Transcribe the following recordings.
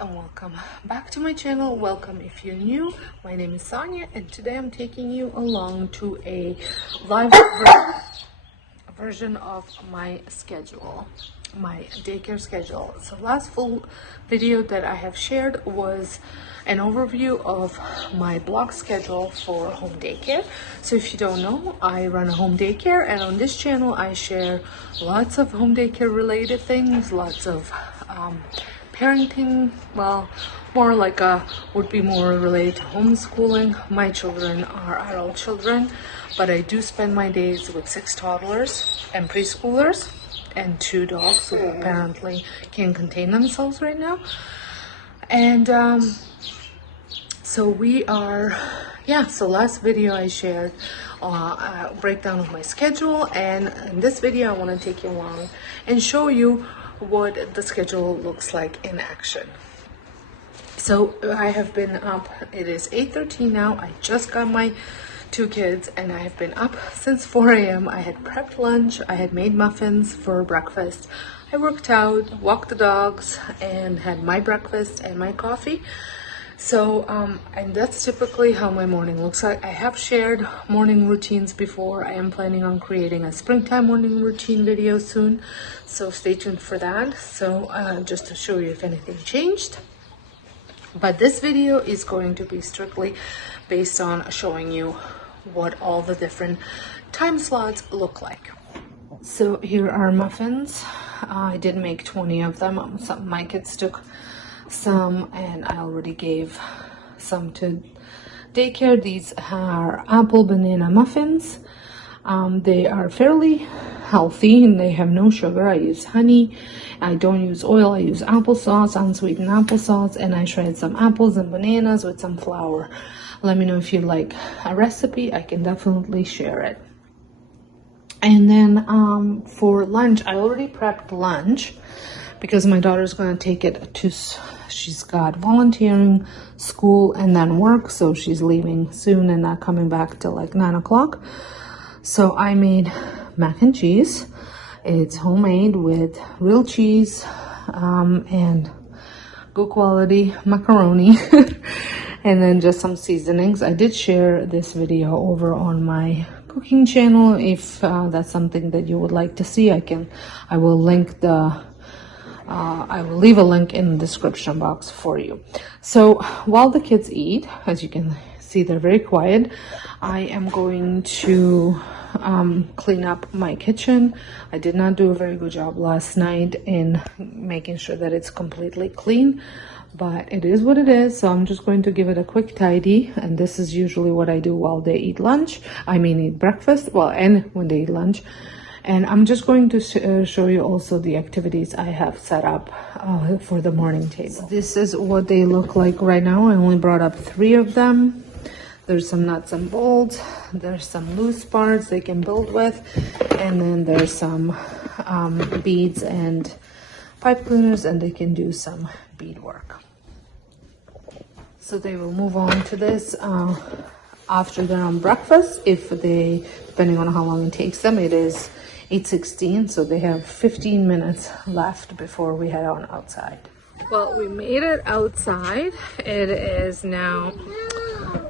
and welcome back to my channel. Welcome if you're new. My name is Sonia and today I'm taking you along to a live version of my schedule, my daycare schedule. So last full video that I have shared was an overview of my block schedule for home daycare. So if you don't know, I run a home daycare, and on this channel I share lots of home daycare related things, lots of parenting, well, more like would be more related to homeschooling. My children are adult children, but I do spend my days with 6 toddlers and preschoolers and 2 dogs who apparently can't contain themselves right now. And so we are, so last video I shared a breakdown of my schedule, and in this video I want to take you along and show you what the schedule looks like in action. So I have been up, it is 8:13 now. I just got my 2 kids and I have been up since 4 a.m. I had prepped lunch, I had made muffins for breakfast, I worked out, walked the dogs, and had my breakfast and my coffee. So and that's typically how my morning looks like. I have shared morning routines before. I am planning on creating a springtime morning routine video soon, so stay tuned for that. So just to show you if anything changed, but this video is going to be strictly based on showing you what all the different time slots look like. So here are muffins. I did make 20 of them. Some my kids took some and I already gave some to daycare. These are apple banana muffins. They are fairly healthy and they have no sugar. I use honey, I don't use oil, I use applesauce, unsweetened applesauce, and I shred some apples and bananas with some flour. Let me know if you like a recipe, I can definitely share it. And then for lunch, I already prepped lunch because my daughter's going to take it to, she's got volunteering, school, and then work, so she's leaving soon and not coming back till like 9 o'clock. So I made mac and cheese. It's homemade with real cheese and good quality macaroni and then just some seasonings. I did share this video over on my cooking channel. If that's something that you would like to see, I will link the I will leave a link in the description box for you. So while the kids eat, as you can see, they're very quiet, I am going to clean up my kitchen. I did not do a very good job last night in making sure that it's completely clean, but it is what it is. So I'm just going to give it a quick tidy, and this is usually what I do while they eat lunch. I mean eat breakfast, well, and when they eat lunch. And I'm just going to show you also the activities I have set up for the morning table. This is what they look like right now. I only brought up 3 of them. There's some nuts and bolts. There's some loose parts they can build with. And then there's some beads and pipe cleaners, and they can do some bead work. So they will move on to this after they're on breakfast. If they, depending on how long it takes them, it is 8:16, so they have 15 minutes left before we head on outside. Well, we made it outside. It is now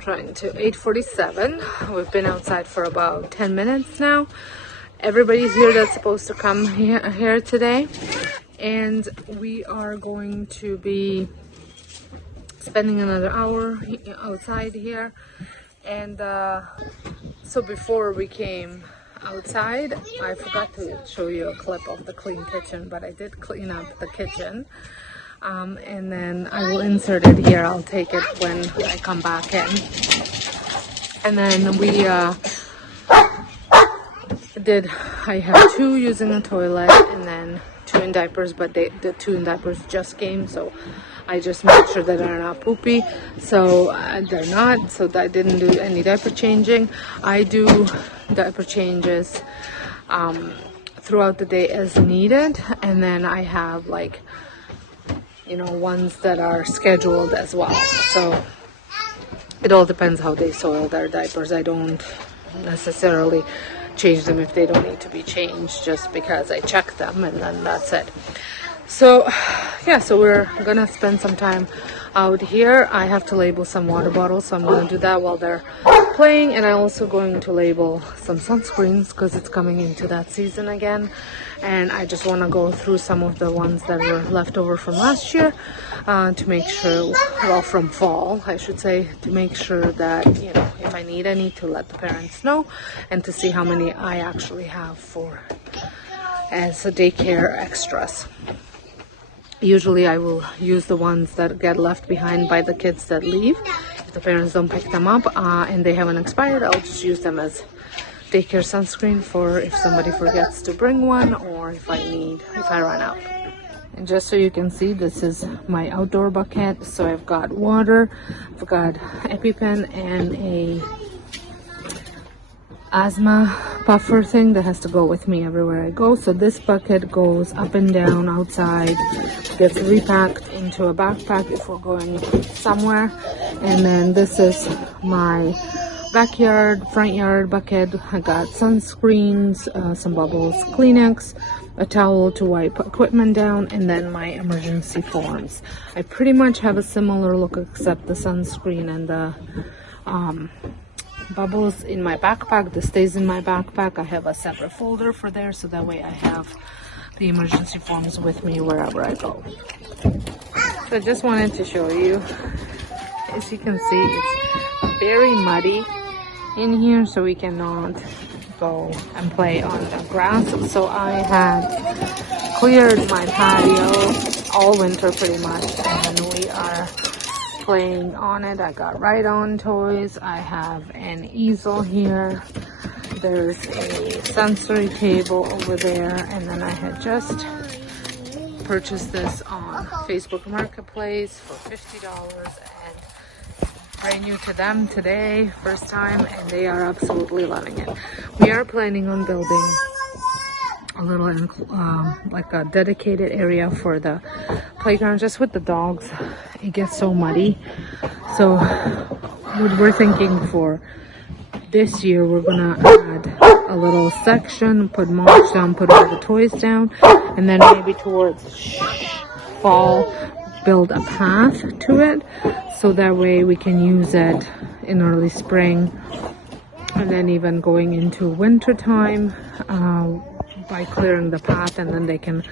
8:47. We've been outside for about 10 minutes now. Everybody's here that's supposed to come here today, and we are going to be spending another hour outside here. And so before we came outside, I forgot to show you a clip of the clean kitchen, but I did clean up the kitchen, and then I will insert it here. I'll take it when I come back in. And then we I have 2 using the toilet and then 2 in diapers, but the 2 in diapers just came, so I just made sure that they're not poopy. So they're not, so I didn't do any diaper changing. I do diaper changes throughout the day as needed, and then I have, like, you know, ones that are scheduled as well. So it all depends how they soil their diapers. I don't necessarily change them if they don't need to be changed, just because I check them and then that's it. So yeah, so we're gonna spend some time out here. I have to label some water bottles, so I'm gonna do that while they're playing. And I'm also going to label some sunscreens because it's coming into that season again. And I just want to go through some of the ones that were left over from last year to make sure, well, from fall I should say, to make sure that, you know, if I need any, to let the parents know, and to see how many I actually have for as a daycare extras. Usually I will use the ones that get left behind by the kids that leave. If the parents don't pick them up and they haven't expired, I'll just use them as daycare sunscreen for if somebody forgets to bring one, or if I run out. And just so you can see, this is my outdoor bucket. So I've got water, I've got EpiPen, and a asthma puffer thing that has to go with me everywhere I go. So this bucket goes up and down outside, gets repacked into a backpack if we're going somewhere. And then this is my backyard, front yard bucket. I got sunscreens, some bubbles, Kleenex, a towel to wipe equipment down, and then my emergency forms. I pretty much have a similar look except the sunscreen and the bubbles in my backpack. This stays in my backpack. I have a separate folder for there, so that way I have the emergency forms with me wherever I go. So I just wanted to show you, as you can see, it's very muddy in here, so we cannot go and play on the grass. So I had cleared my patio all winter pretty much, and we are playing on it. I got ride-on toys. I have an easel here. There's a sensory table over there, and then I had just purchased this on Facebook Marketplace for $50, and brand new to them today, first time, and they are absolutely loving it. We are planning on building a little like a dedicated area for the playground just with the dogs. It gets so muddy, so what we're thinking for this year, we're gonna add a little section, put mulch down, put all the toys down, and then maybe towards fall build a path to it, so that way we can use it in early spring, and then even going into winter time by clearing the path, and then they can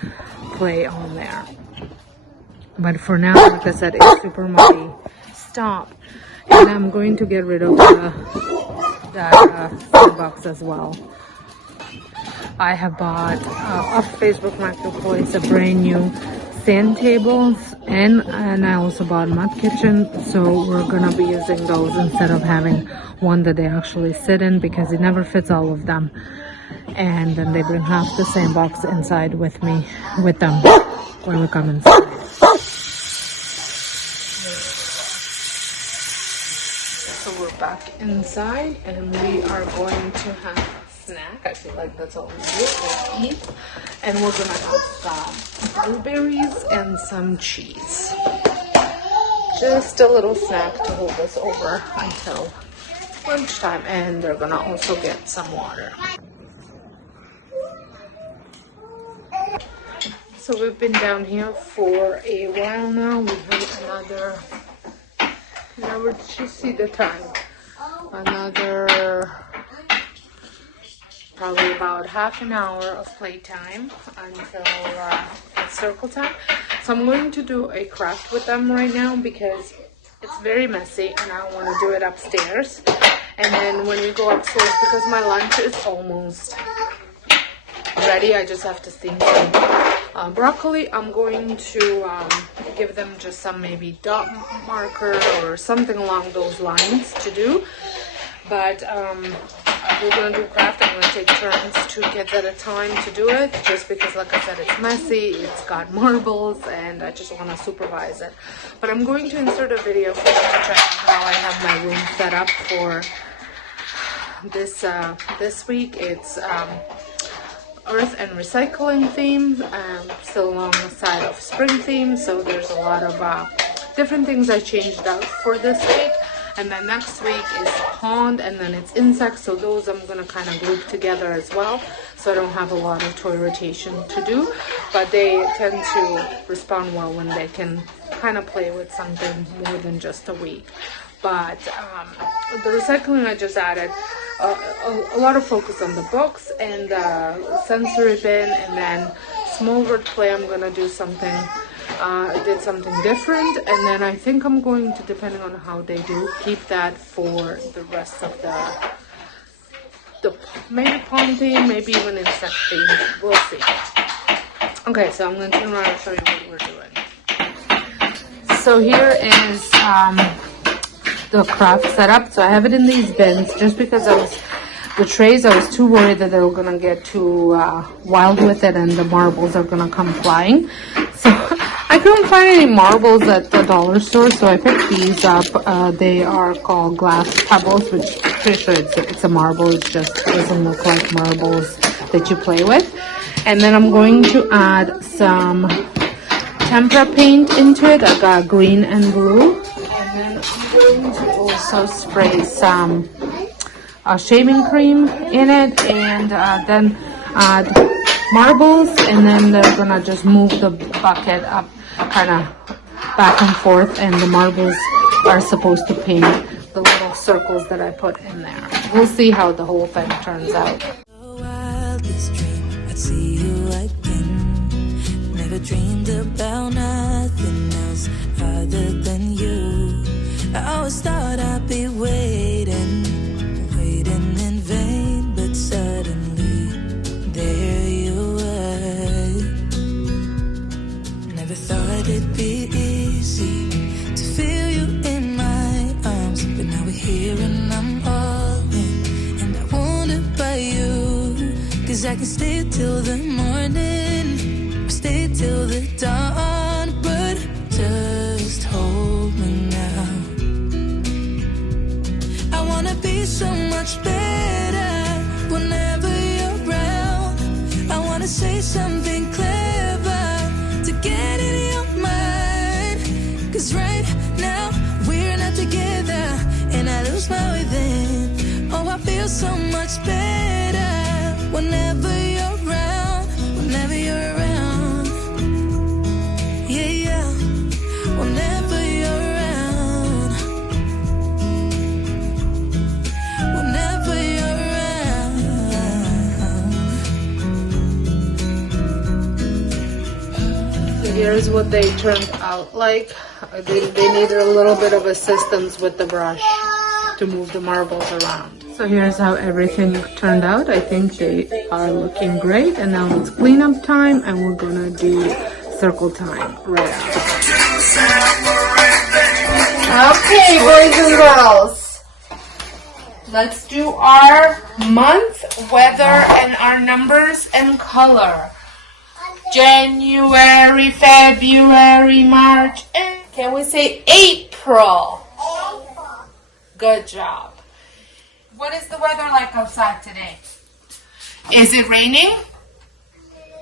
play on there. But for now, like I said, it's super muddy. Stop. And I'm going to get rid of that box as well. I have bought off Facebook Marketplace a brand new sand tables, and I also bought mud kitchen, so we're gonna be using those instead of having one that they actually sit in, because it never fits all of them, and then they bring half the sandbox inside with them when we come inside. So we're back inside, and we are going to have a snack. I feel like that's all we do, is eat. And we're gonna have some blueberries and some cheese. Just a little snack to hold us over until lunchtime. And they're gonna also get some water. So we've been down here for a while now. We have another, now did you see the time? Another probably about half an hour of playtime until it's circle time. So I'm going to do a craft with them right now because it's very messy and I want to do it upstairs. And then when we go upstairs, because my lunch is almost ready, I just have to steam some broccoli. I'm going to give them just some maybe dot marker or something along those lines to do. But we're going to do craft. I'm going to take turns, 2 kids at a time, to do it, just because, like I said, it's messy, it's got marbles, and I just want to supervise it. But I'm going to insert a video for you to check out how I have my room set up for this week. It's earth and recycling theme, still along the side of spring theme, so there's a lot of different things I changed out for this week. And then next week is pond, and then it's insects. So those I'm going to kind of group together as well. So I don't have a lot of toy rotation to do. But they tend to respond well when they can kind of play with something more than just a week. But the recycling, I just added a lot of focus on the books and the sensory bin, and then small word play. I'm going to do something. I did something different, and then I think I'm going to, depending on how they do, keep that for the rest of the maybe pond theme, maybe even insect theme. We'll see. Okay, so I'm going to turn around and show you what we're doing. So here is the craft setup. So I have it in these bins just because the trays, I was too worried that they were going to get too wild with it and the marbles are going to come flying. So I couldn't find any marbles at the dollar store, so I picked these up. They are called glass pebbles, which I'm pretty sure it's a marble. It just doesn't look like marbles that you play with. And then I'm going to add some tempera paint into it. I got green and blue. And then I'm going to also spray some shaving cream in it, and then add marbles, and then they're gonna just move the bucket up kind of back and forth, and the marbles are supposed to paint the little circles that I put in there. We'll see how the whole thing turns out. Never dreamed about nothing else other than you. I always thought I'd be waiting in vain, but suddenly there you were. Never thought it'd be easy to feel you in my arms, but now we're here and I'm all in, and I wonder about you, 'cause I can stay till the morning, stay till the dawn, but just hold me now. I wanna be so much better whenever you're around. I wanna say something clever to get in your mind, 'cause right now we're not together and I lose my way then. Oh, I feel so much better whenever you're around, whenever you're around. Yeah, yeah, whenever you're around, whenever you're around. So here's what they turned out like. They needed a little bit of assistance with the brush to move the marbles around. So here's how everything turned out. I think they are looking great, and now it's cleanup time, and we're gonna do circle time right after. Okay, boys and girls, let's do our month, weather, and our numbers and color. January, February, March, and can we say April? Good job. What is the weather like outside today? Is it raining?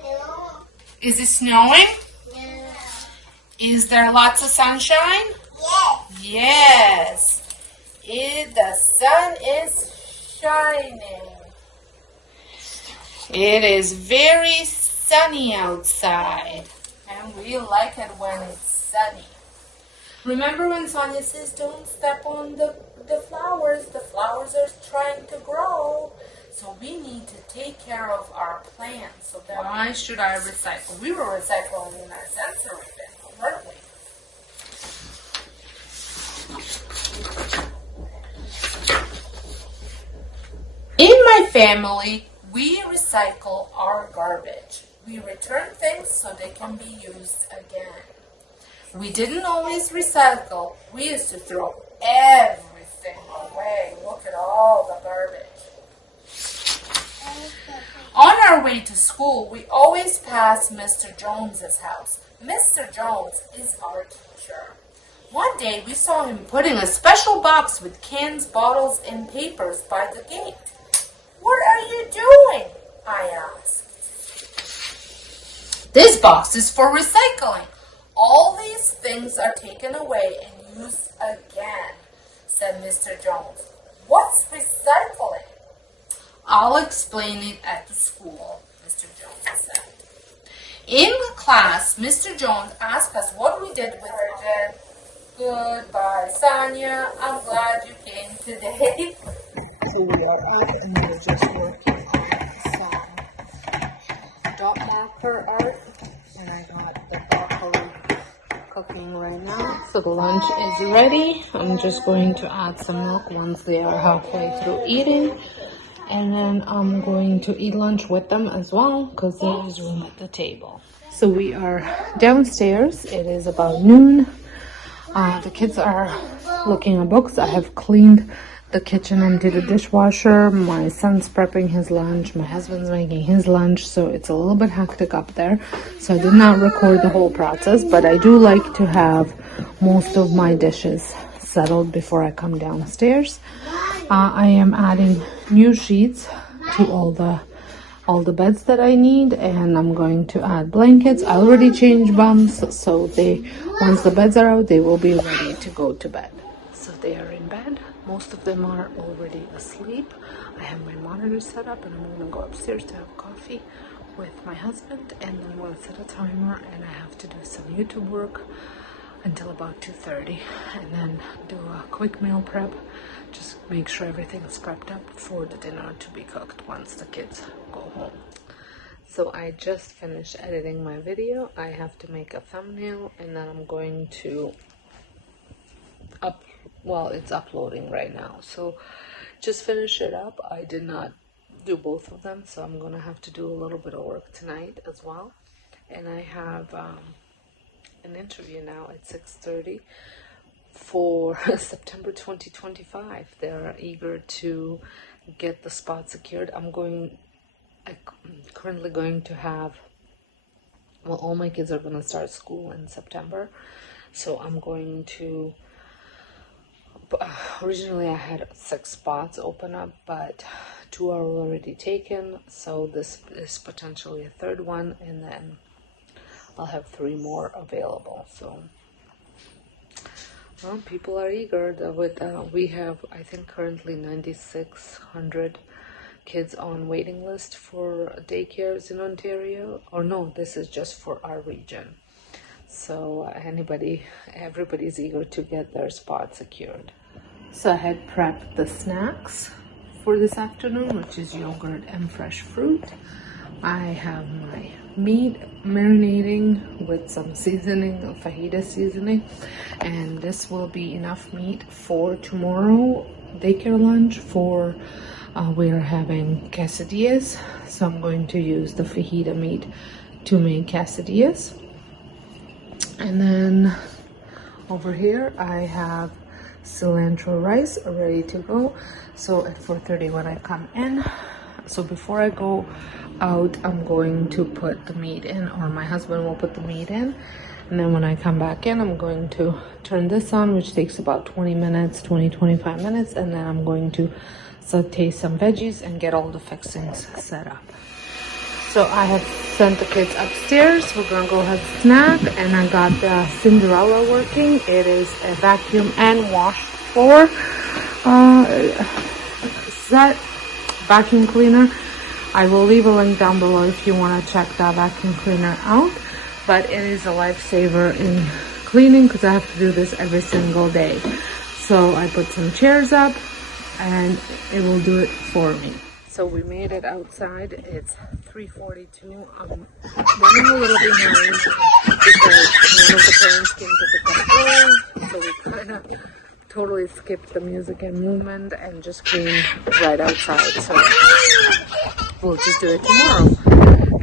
No. Is it snowing? No. Is there lots of sunshine? Yes. Yes. The sun is shining. It is very sunny outside, and we like it when it's sunny. Remember when Sonia says don't step on the flowers? The flowers are trying to grow. So we need to take care of our plants. So that why should I recycle? We were recycling in our sensory bin, weren't we? In my family, we recycle our garbage. We return things so they can be used again. We didn't always recycle. We used to throw everything away. Look at all the garbage. On our way to school, we always pass Mr. Jones's house. Mr. Jones is our teacher. One day we saw him putting a special box with cans, bottles, and papers by the gate. What are you doing? I asked. This box is for recycling. All these things are taken away and used again. said Mr. Jones. "What's recycling?" "I'll explain it at the school," Mr. Jones said. In class, Mr. Jones asked us what we did with our jet. "Goodbye, Sonia. I'm glad you came today." So we are up and we're just working on some dot marker art. And I got the broccoli cooking right now. So the lunch is ready. I'm just going to add some milk once they are halfway through eating. And then I'm going to eat lunch with them as well because there is room at the table. So we are downstairs. It is about noon. The kids are looking at books. I have cleaned the kitchen, emptied the dishwasher. My son's prepping his lunch. My husband's making his lunch. So it's a little bit hectic up there. So I did not record the whole process, but I do like to have most of my dishes settled before I come downstairs. I am adding new sheets to all the beds that I need, and I'm going to add blankets. I already changed bumps, so once the beds are out, they will be ready to go to bed. So they are in bed. Most of them are already asleep. I have my monitor set up, and I'm going to go upstairs to have coffee with my husband, and then I'm going to set a timer, and I have to do some YouTube work until about 2:30, and then do a quick meal prep. Just make sure everything's prepped up for the dinner to be cooked once the kids go home. So I just finished editing my video. I have to make a thumbnail, and then I'm going to it's uploading right now. So just finish it up. I did not do both of them, so I'm gonna have to do a little bit of work tonight as well. And I have an interview now at 6:30 for September 2025. They're eager to get the spot secured. I'm currently going to have, all my kids are going to start school in September. So I'm going to, originally I had 6 spots open up, but 2 are already taken. So this is potentially a 3rd one, and then I'll have 3 more available. So people are eager. We have, I think, currently 9,600 kids on waiting list for daycares in Ontario. Or no, this is just for our region. So everybody's eager to get their spot secured. So I had prepped the snacks for this afternoon, which is yogurt and fresh fruit. I have my meat marinating with some seasoning, fajita seasoning, and this will be enough meat for tomorrow daycare lunch. We are having quesadillas, so I'm going to use the fajita meat to make quesadillas. And then over here I have cilantro rice ready to go. So at 4:30 when I come in, so before I go out, I'm going to put the meat in, or my husband will put the meat in, and then when I come back in, I'm going to turn this on, which takes about 25 minutes, and then I'm going to saute some veggies and get all the fixings set up. So I have sent the kids upstairs. We're gonna go have a snack, and I got the Cinderella working. It is a vacuum and wash floor set vacuum cleaner. I will leave a link down below if you want to check that vacuum cleaner out, but it is a lifesaver in cleaning because I have to do this every single day. So I put some chairs up and it will do it for me. So we made it outside. It's 3:42. I'm running a little behind because one of the parents came to pick up early, so we kind of totally skipped the music and movement and just came right outside. So we'll just do it tomorrow.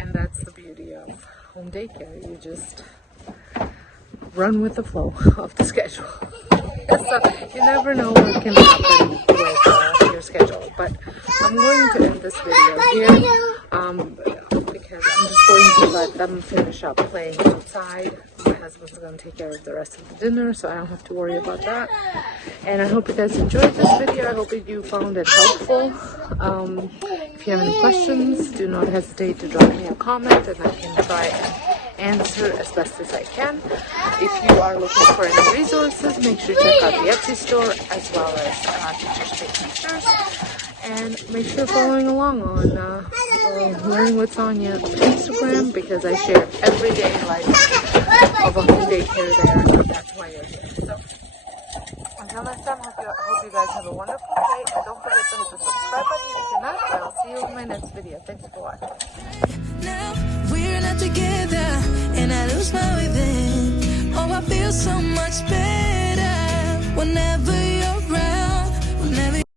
And that's the beauty of home daycare. You just run with the flow of the schedule. So you never know what can happen with your schedule. But I'm going to end this video here because I'm just going to let them finish up playing outside. My husband's going to take care of the rest of the dinner, so I don't have to worry about that. And I hope you guys enjoyed this video. I hope you found it helpful. If you have any questions, do not hesitate to drop me a comment, and I can try and answer as best as I can. If you are looking for any resources, make sure to check out the Etsy store as well as Teachers Take Pictures. And make sure you're following along on Learning with Sonja Instagram, because I share everyday life of a home daycare there. That's why you're here. So until next time, I hope you guys have a wonderful day. And don't forget to hit the subscribe button if you're not. I'll see you in my next video. Thanks for watching. Now we're not together.